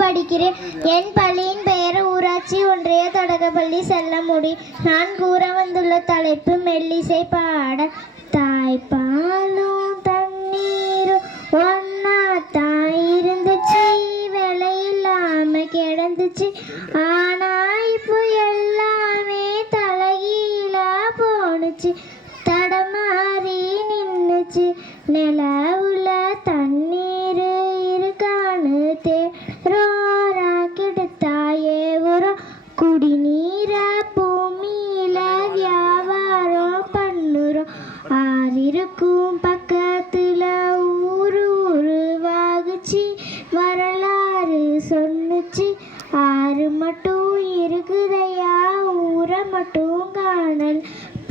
படிக்கிறேன். என் பள்ளியின் பெயர் ஊராட்சி ஒன்றிய தொடக்கப்பள்ளி செல்லமுடி. நான் கூற வந்துள்ள தலைப்பு மெல்லிசை பாடல். தாய்ப்பாலும் தண்ணீரும் ஒன்னா தாய் இருந்துச்சு, விலையில்லாம கிடந்துச்சு. ஆனா இப்போ எல்லாமே தலைகீழா போனுச்சு, தடமாறி நின்னுச்சு. நிலவுல தண்ணீர் இருக்கான்னு தேரோரா கெடுத்தாயே உரம். குடிநீர பூமியில வியாபாரம் பண்ணுறோம். ஆறிருக்கும் பக்கத்துல ஊரு உருவாகுச்சு, வரலாறு சொன்னுச்சு. ஆறு மட்டும் இருக்குதையா, ஊரை மட்டும் காணல்.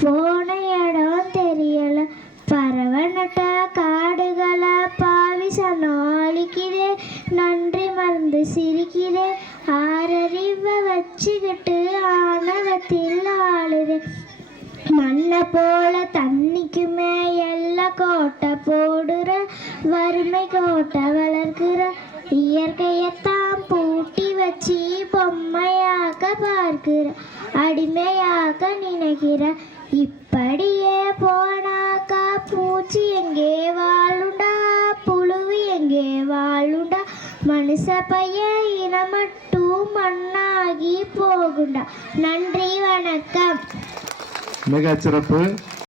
போன இடம் தெரியல. பறவை நட்ட காடுகளை பாவி சமாளிக்கிறே, நன்றி மறந்து சிரிக்கிறே. ஆறறிவை வச்சுக்கிட்டு ஆணவத்தில் ஆளுது. மண்ணை போல தண்ணிக்குமே எல்லாம் கோட்டை போடுற, வறுமை கோட்டை வளர்க்கிற. இயற்கையத்தான் பூட்டி வச்சு பொம்மையாக்க பார்க்கிற, அடிமையாக்க நினைக்கிற. இப்படியே போனாக்கா பூச்சி எங்கே வாழுண்டா, புழுவு எங்கே வாழுண்டா. மனுஷ பையன் இனம் மட்டும் மண்ணாகி போகுண்டா. நன்றி, வணக்கம். மிகச்சிறப்பு.